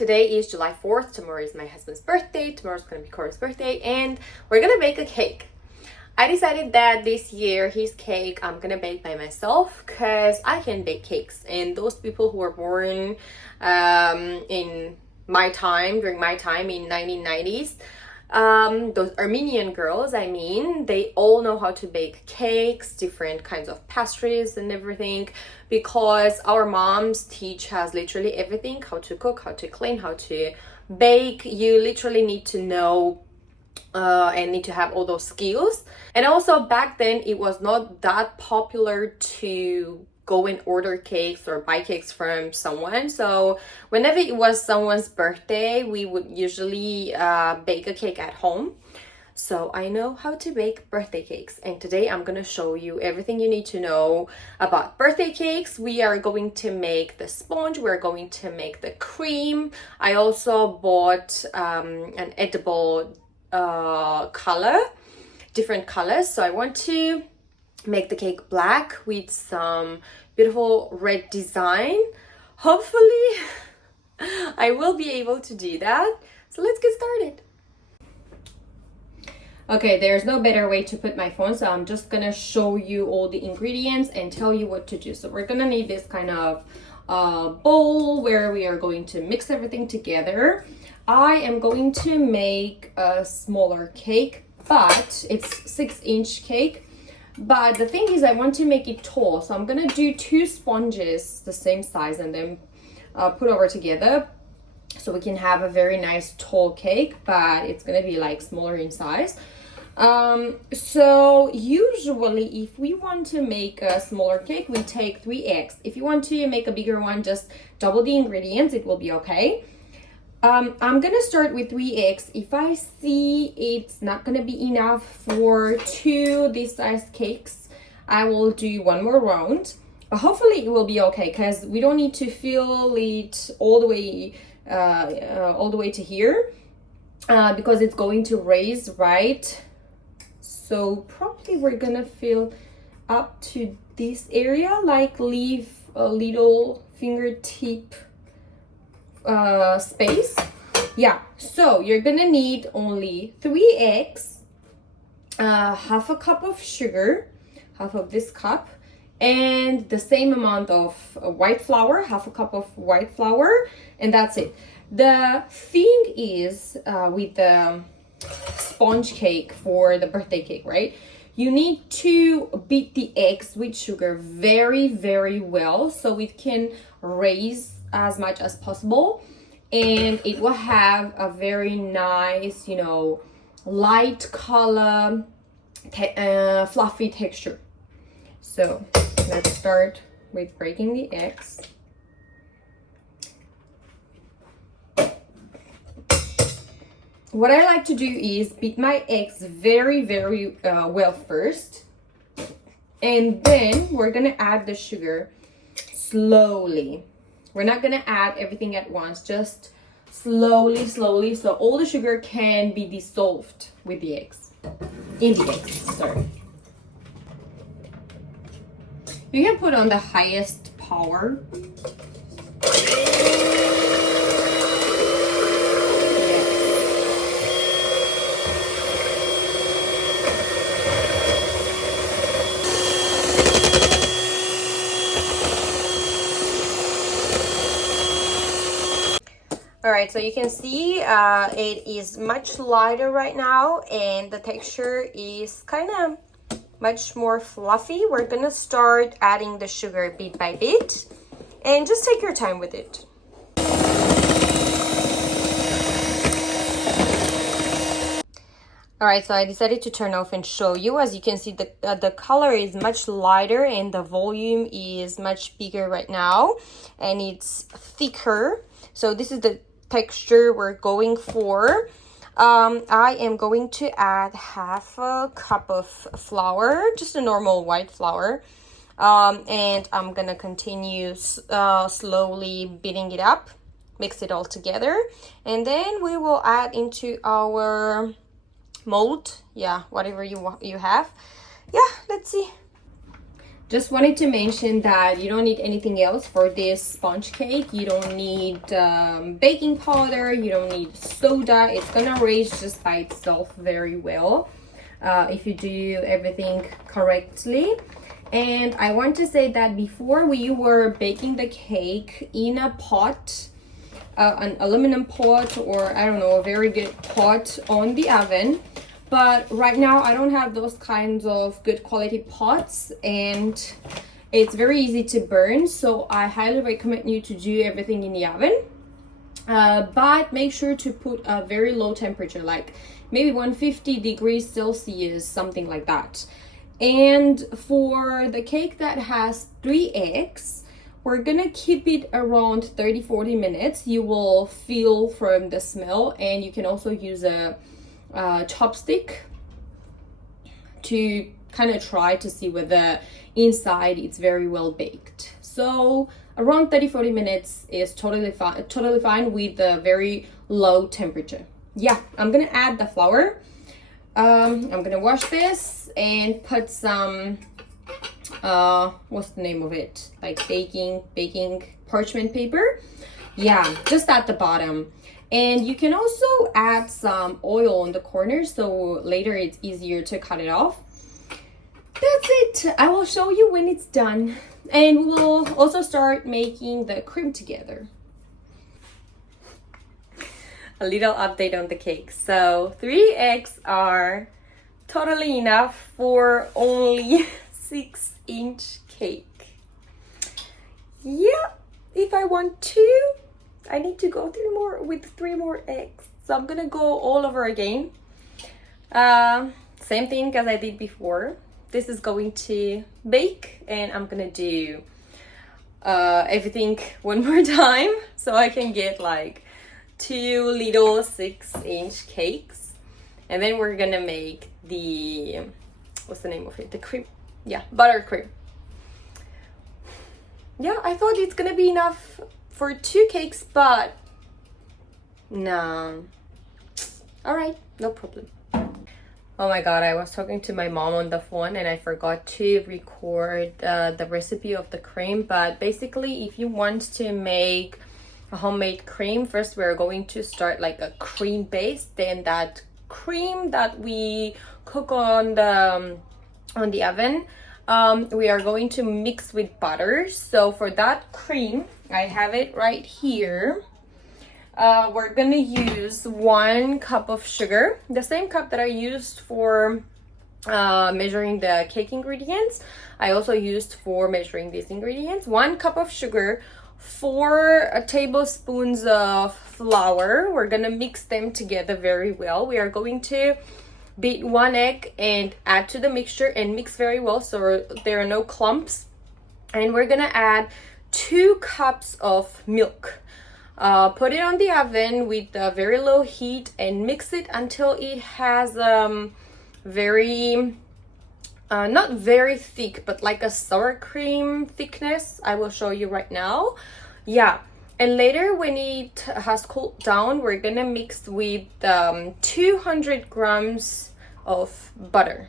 Today is July 4th. Tomorrow is my husband's birthday. Tomorrow's gonna be Koro's birthday, and we're gonna bake a cake. I decided that this year his cake I'm gonna bake by myself because I can bake cakes, and those people who were born in my time, during my time in 1990s, those Armenian girls, I mean, they all know how to bake cakes, different kinds of pastries and everything, because our moms teach us literally everything: how to cook, how to clean, how to bake. You literally need to know and need to have all those skills. And also back then it was not that popular to go and order cakes or buy cakes from someone. So whenever it was someone's birthday, we would usually bake a cake at home. So I know how to bake birthday cakes, and today I'm gonna show you everything you need to know about birthday cakes. We are going to make the sponge, we're going to make the cream. I also bought an edible different colors. So I want to make the cake black with some beautiful red design. Hopefully I will be able to do that. So let's get started. Okay, there's no better way to put my phone, so I'm just gonna show you all the ingredients and tell you what to do. So we're gonna need this kind of bowl where we are going to mix everything together. I am going to make a smaller cake, but it's 6-inch cake. But the thing is, I want to make it tall, so I'm gonna do 2 sponges the same size and then put over together, so we can have a very nice tall cake, but it's gonna be like smaller in size. So usually if we want to make a smaller cake, we take 3 eggs. If you want to make a bigger one, just double the ingredients, it will be okay. I'm gonna start with 3 eggs. If I see it's not gonna be enough for 2 this size cakes, I will do 1 more round. But hopefully it will be okay, because we don't need to fill it all the way to here, because it's going to raise, right? So probably we're gonna fill up to this area, like leave a little fingertip space. Yeah, so you're gonna need only 3 eggs, half a cup of sugar, half of this cup, and the same amount of white flour, half a cup of white flour, and that's it. The thing is, with the sponge cake for the birthday cake, right, you need to beat the eggs with sugar very, very well, so it can raise as much as possible, and it will have a very nice, you know, light color, fluffy texture. So let's start with breaking the eggs. What I like to do is beat my eggs very, very well first, and then we're gonna add the sugar slowly. We're not gonna add everything at once, just slowly, slowly, so all the sugar can be dissolved with the eggs, in the eggs, sorry. You can put on the highest power. All right, so you can see it is much lighter right now, and the texture is kind of much more fluffy. We're gonna start adding the sugar bit by bit, and just take your time with it. All right, so I decided to turn off and show you. As you can see, the color is much lighter and the volume is much bigger right now, and it's thicker. So this is the texture we're going for. I am going to add half a cup of flour, just a normal white flour, and I'm gonna continue slowly beating it up, mix it all together, and then we will add into our mold, yeah, whatever you have. Yeah, let's see. Just wanted to mention that you don't need anything else for this sponge cake. You don't need baking powder, you don't need soda. It's gonna raise just by itself very well if you do everything correctly. And I want to say that before we were baking the cake in a pot, an aluminum pot, or I don't know, a very good pot on the oven. But right now I don't have those kinds of good quality pots, and it's very easy to burn, so I highly recommend you to do everything in the oven. But make sure to put a very low temperature, like maybe 150 degrees Celsius, something like that. And for the cake that has 3 eggs, we're gonna keep it around 30-40 minutes. You will feel from the smell, and you can also use a chopstick to kind of try to see whether inside it's very well baked. So around 30-40 minutes is totally fine with a very low temperature. Yeah, I'm gonna add the flour. I'm gonna wash this and put some what's the name of it, like baking parchment paper. Yeah, just at the bottom. And you can also add some oil on the corners, so later it's easier to cut it off. That's it. I will show you when it's done. And we'll also start making the cream together. A little update on the cake. So 3 eggs are totally enough for only 6-inch cake. Yeah, if I want to, I need to go with 3 more eggs. So I'm gonna go all over again. Same thing as I did before. This is going to bake, and I'm gonna do everything one more time so I can get like 2 little 6-inch cakes. And then we're gonna make the, what's the name of it? The cream. Yeah, buttercream. Yeah, I thought it's gonna be enough for 2 cakes, but no. All right, no problem. Oh my god, I was talking to my mom on the phone and I forgot to record the recipe of the cream. But basically, if you want to make a homemade cream, first we're going to start like a cream base. Then that cream that we cook on the oven, we are going to mix with butter. So for that cream, I have it right here. We're gonna use 1 cup of sugar, the same cup that I used for measuring the cake ingredients. I also used for measuring these ingredients. 1 cup of sugar, 4 tablespoons of flour. We're gonna mix them together very well. We are going to beat 1 egg and add to the mixture and mix very well so there are no clumps. And we're gonna add 2 cups of milk. Put it on the oven with a very low heat and mix it until it has very not very thick, but like a sour cream thickness. I will show you right now. Yeah, and later when it has cooled down, we're gonna mix with 200 grams of butter.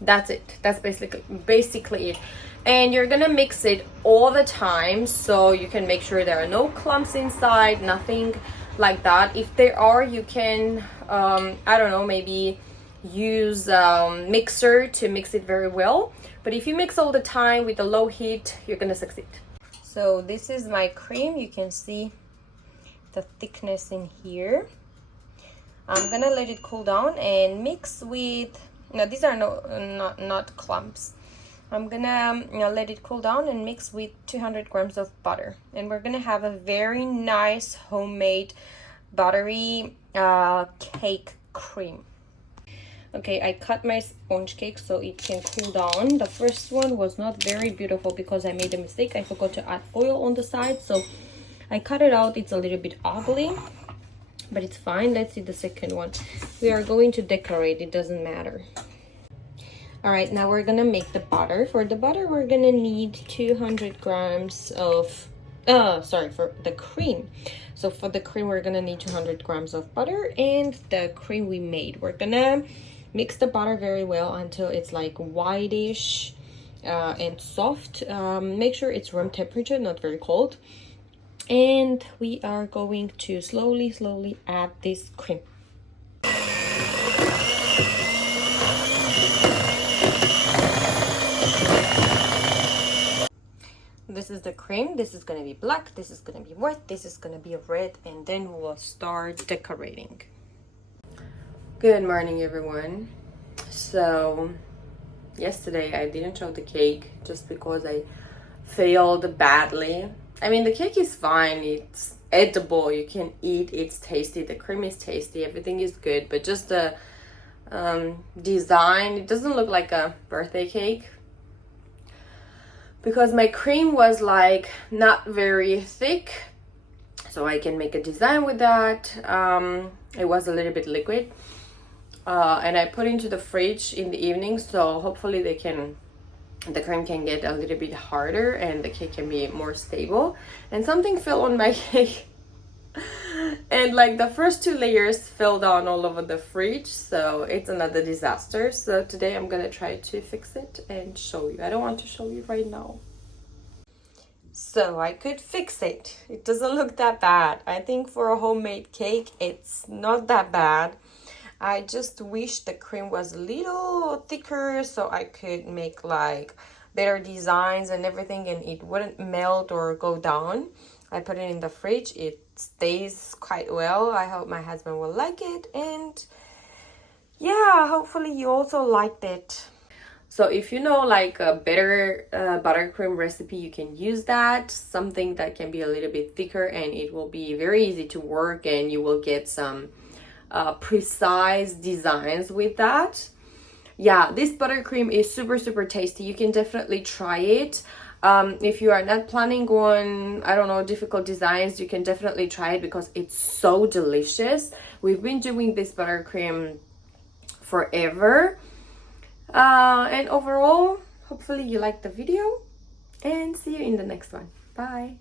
That's it. That's basically it. And you're gonna mix it all the time so you can make sure there are no clumps inside, nothing like that. If there are, you can I don't know, maybe use mixer to mix it very well. But if you mix all the time with a low heat, you're gonna succeed. So this is my cream. You can see the thickness in here. I'm gonna let it cool down and mix with, now these are not clumps. I'm gonna let it cool down and mix with 200 grams of butter. And we're gonna have a very nice homemade buttery cake cream. Okay, I cut my sponge cake so it can cool down. The first one was not very beautiful because I made a mistake. I forgot to add oil on the side, so I cut it out. It's a little bit ugly, but it's fine. Let's see the second one. We are going to decorate, it doesn't matter. All right, now we're gonna make the butter. For the butter, we're gonna need 200 grams of, for the cream. So for the cream, we're gonna need 200 grams of butter and the cream we made. We're gonna mix the butter very well until it's like whitish and soft. Make sure it's room temperature, not very cold. And we are going to slowly add this cream. This is the cream. This is gonna be black, this is gonna be white, this is gonna be red, and then we'll start decorating. Good morning, everyone. So yesterday I didn't show the cake just because I failed badly. I mean, the cake is fine, it's edible, you can eat, it's tasty, the cream is tasty, everything is good, but just the design, it doesn't look like a birthday cake because my cream was like not very thick, so I can make a design with that. It was a little bit liquid, and I put into the fridge in the evening, so hopefully the cream can get a little bit harder and the cake can be more stable. And something fell on my cake and like the first 2 layers fell down all over the fridge, so it's another disaster. So today I'm gonna try to fix it and show you. I don't want to show you right now. So I could fix it. It doesn't look that bad. I think for a homemade cake it's not that bad. I just wish the cream was a little thicker so I could make like better designs and everything and it wouldn't melt or go down. I put it in the fridge. It stays quite well. I hope my husband will like it, and yeah, hopefully you also liked it. So if you know like a better buttercream recipe, you can use that. Something that can be a little bit thicker and it will be very easy to work and you will get some precise designs with that. Yeah, this buttercream is super tasty. You can definitely try it. If you are not planning on, I don't know, difficult designs, you can definitely try it because it's so delicious. We've been doing this buttercream forever. And overall, hopefully you liked the video and see you in the next one. Bye.